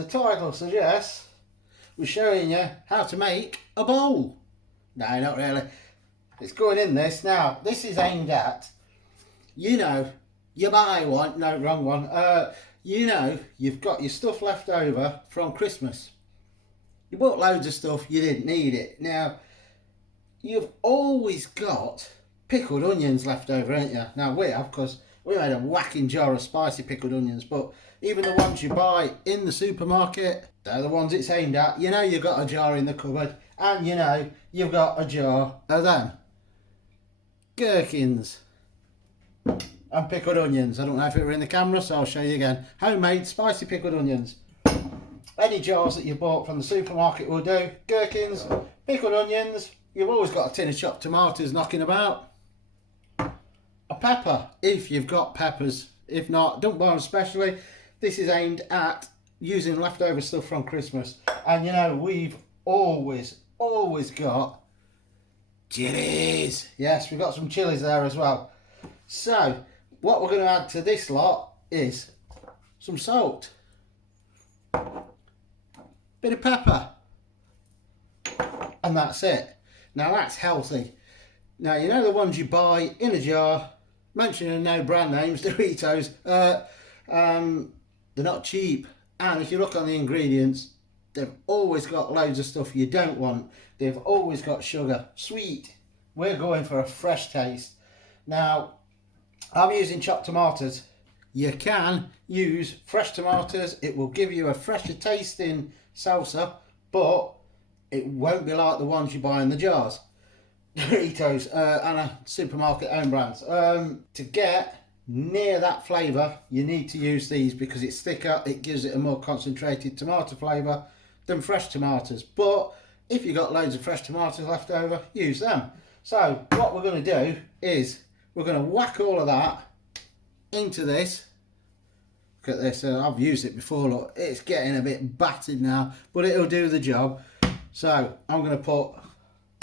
the title suggests, we're showing you how to make a bowl. No, not really. It's going in this. Now, this is aimed at, you know, you buy one, no, wrong one. You know, you've got your stuff left over from Christmas. You bought loads of stuff, you didn't need it. Now, you've always got pickled onions left over, ain't you? Now, we have, because we made a whacking jar of spicy pickled onions, but even the ones you buy in the supermarket, they're the ones it's aimed at. You know you've got a jar in the cupboard, and you know you've got a jar of them. Gherkins and pickled onions. I don't know if it were in the camera, so I'll show you again. Homemade spicy pickled onions. Any jars that you bought from the supermarket will do. Gherkins, pickled onions. You've always got a tin of chopped tomatoes knocking about. A pepper, if you've got peppers. If not, don't buy them specially. This is aimed at using leftover stuff from Christmas. And you know, we've always got chilies. Yes, we've got some chilies there as well. So, what we're going to add to this lot is some salt. Bit of pepper. And that's it. Now that's healthy. Now, you know the ones you buy in a jar, mentioning no brand names, Doritos, they're not cheap. And if you look on the ingredients, they've always got loads of stuff you don't want. They've always got sugar, sweet. We're going for a fresh taste. Now, I'm using chopped tomatoes. You can use fresh tomatoes. It will give you a fresher tasting salsa, but it won't be like the ones you buy in the jars. Doritos and a supermarket own brands. To get near that flavour, you need to use these because it's thicker. It gives it a more concentrated tomato flavour than fresh tomatoes. But if you've got loads of fresh tomatoes left over, use them. So what we're going to do is we're going to whack all of that into this. Look at this. I've used it before. Look, it's getting a bit battered now, but it'll do the job. So I'm going to put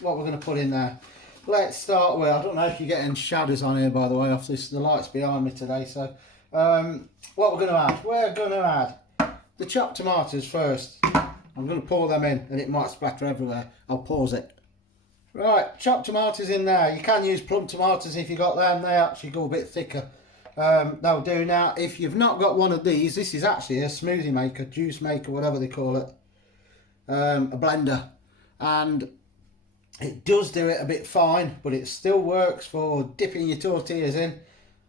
what we're going to put in there. Let's start with, I don't know if you're getting shadows on here, by the way, off this, the light's behind me today. So what we're going to add, the chopped tomatoes first. I'm going to pour them in and it might splatter everywhere. I'll pause it. Right, chopped tomatoes in there. You can use plum tomatoes if you got them. They actually go a bit thicker. They'll do. Now, if you've not got one of these, this is actually a smoothie maker, juice maker, whatever they call it. A blender. And it does do it a bit fine, but it still works for dipping your tortillas in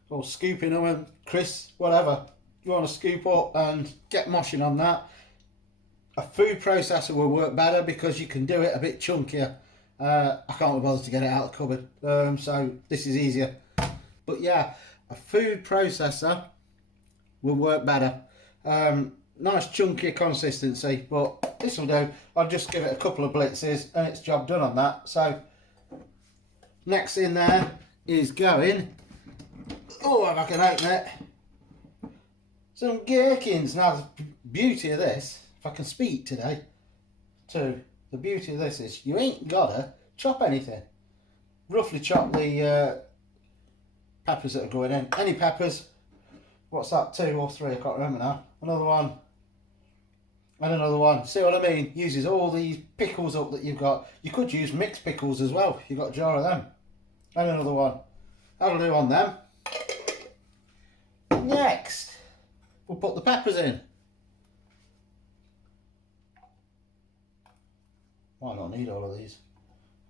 or scooping them and crisps, whatever. You want to scoop up and get moshing on that. A food processor will work better because you can do it a bit chunkier. I can't be bothered to get it out of the cupboard, so this is easier. But yeah, a food processor will work better. Nice chunky consistency, but this will do. I'll just give it a couple of blitzes and it's job done on that. So next in there is going, oh, if I can open it, some gherkins. Now the beauty of this, if I can speak today, too, the beauty of this is you ain't gotta chop anything. Roughly chop the peppers that are going in. Any peppers, what's that, 2 or 3, I can't remember now. Another one. And another one. See what I mean? Uses all these pickles up that you've got. You could use mixed pickles as well. You've got a jar of them. And another one. That'll do on them. Next, we'll put the peppers in. Might not need all of these.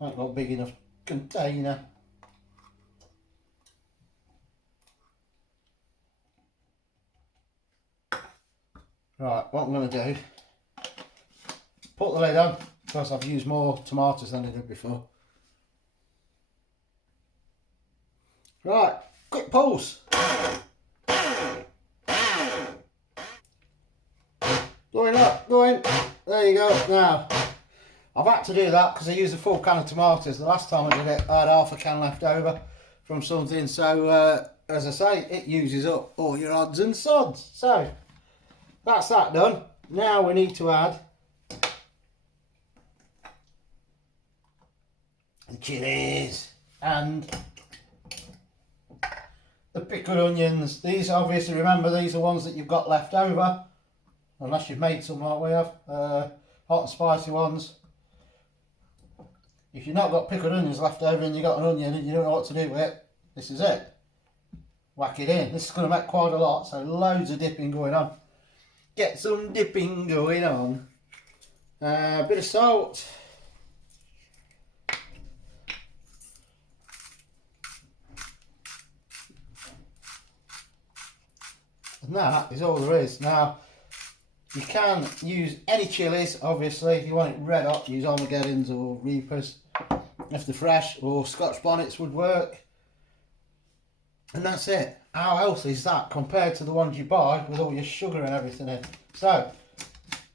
I haven't got a big enough container. Right, what I'm going to do, put the lid on, because I've used more tomatoes than I did before. Right, quick pulse. Going up, going. There you go. Now, I've had to do that because I used a full can of tomatoes. The last time I did it, I had half a can left over from something. So, as I say, it uses up all your odds and sods. So, that's that done. Now we need to add the chilies and the pickled onions. These, obviously, remember, these are ones that you've got left over. unless you've made some like we have, hot and spicy ones. If you've not got pickled onions left over and you've got an onion and you don't know what to do with it, this is it. Whack it in. This is going to make quite a lot, so loads of dipping going on. Get some dipping going on. A bit of salt. And that is all there is. Now, you can use any chilies, obviously. If you want it red hot, use Armageddons or Reapers. If they're fresh, or Scotch bonnets would work. And that's it. How else is that compared to the ones you buy with all your sugar and everything in? So,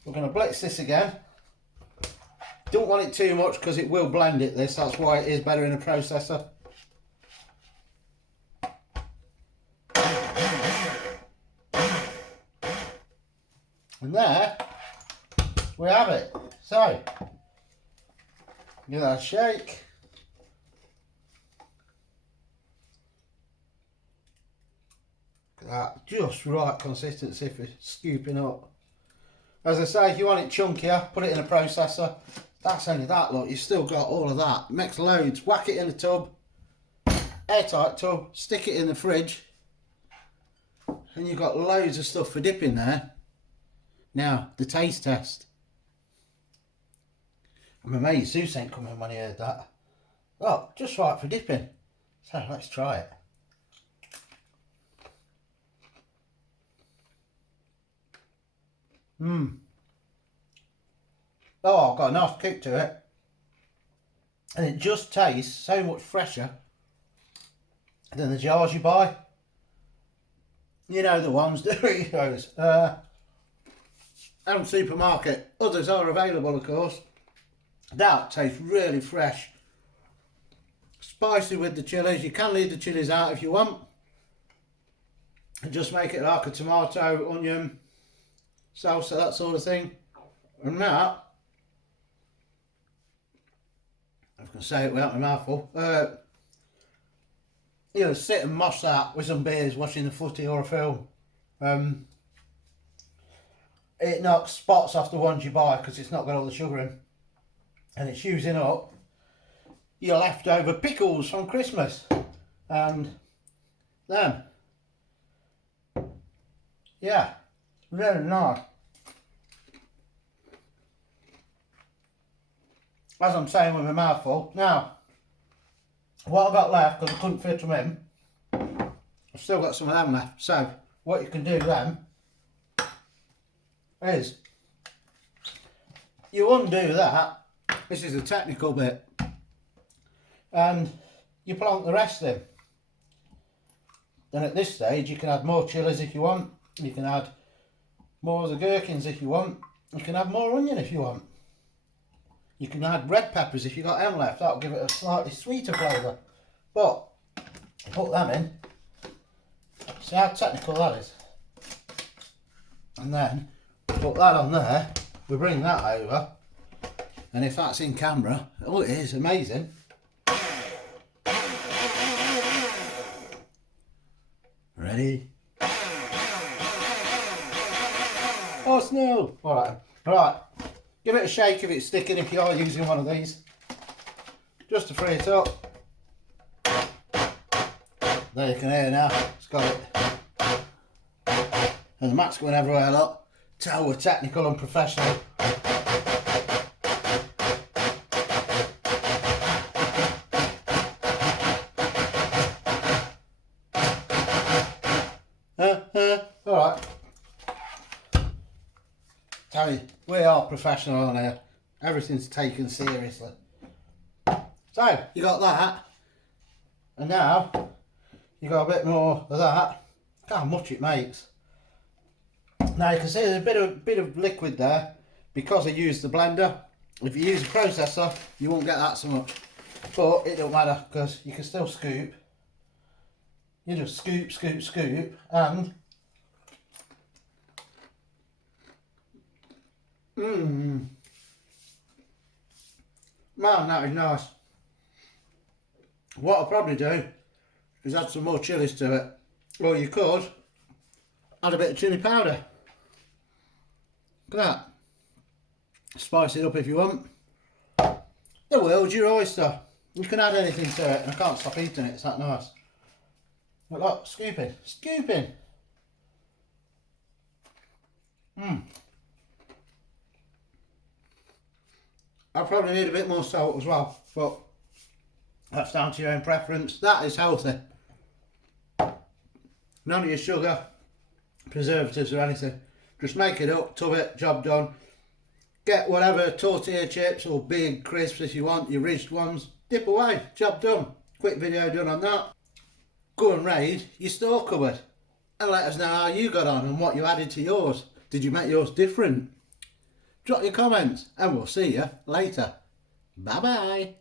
we're going to blitz this again. Don't want it too much because it will blend it, this. That's why it is better in a processor. And there we have it. So, give that a shake. Look at that, just right consistency for scooping up. As I say, if you want it chunkier, put it in a processor. That's only that, look, you've still got all of that. Mix loads, whack it in a tub, airtight tub, stick it in the fridge, and you've got loads of stuff for dipping there. Now, the taste test. I'm amazed Zeus ain't coming when he heard that. Well, just right for dipping. So let's try it. Oh, I've got a nice kick to it. And it just tastes so much fresher than the jars you buy. You know the ones, Doritos. And supermarket. Others are available, of course. That tastes really fresh. Spicy with the chilies. You can leave the chilies out if you want. And just make it like a tomato, onion, salsa, that sort of thing. And that, I was going to say it without my mouth full. You know, sit and moss that with some beers, watching the footy or a film. It knocks spots off the ones you buy because it's not got all the sugar in. And it's using up your leftover pickles from Christmas. And then, yeah, really nice. As I'm saying with my mouth full. Now, what I've got left, because I couldn't fit them in, I've still got some of them left. So, what you can do then is you undo that. This is a technical bit, and you plonk the rest in. Then at this stage you can add more chilies if you want, you can add more of the gherkins if you want, you can add more onion if you want, you can add red peppers if you've got them left. That'll give it a slightly sweeter flavour. But put them in, see how technical that is, and then put that on there. We bring that over, and if that's in camera, oh, it is amazing. Ready? Oh, snow! Alright, right. Give it a shake if it's sticking if you are using one of these. Just to free it up. There you can hear now, it's got it. And the mat's going everywhere, look. Tell we're technical and professional. Alright. Tell you, we are professional on here. Everything's taken seriously. So, you got that. And now, you got a bit more of that. Look how much it makes. Now you can see there's a bit of liquid there because I used the blender. If you use a processor, you won't get that so much. But it don't matter because you can still scoop. You just scoop, scoop, scoop, and man, that is nice. What I'll probably do is add some more chilies to it. Or you could add a bit of chili powder. Look at that. Spice it up if you want. The world's your oyster. You can add anything to it, and I can't stop eating it. It's that nice. Look, scooping, scooping. I probably need a bit more salt as well, but that's down to your own preference. That is healthy. None of your sugar, preservatives or anything. Just make it up, tub it, job done. Get whatever tortilla chips or big crisps if you want, your ridged ones. Dip away, job done. Quick video done on that. Go and raid your store cupboard and let us know how you got on and what you added to yours. Did you make yours different? Drop your comments and we'll see you later. Bye bye.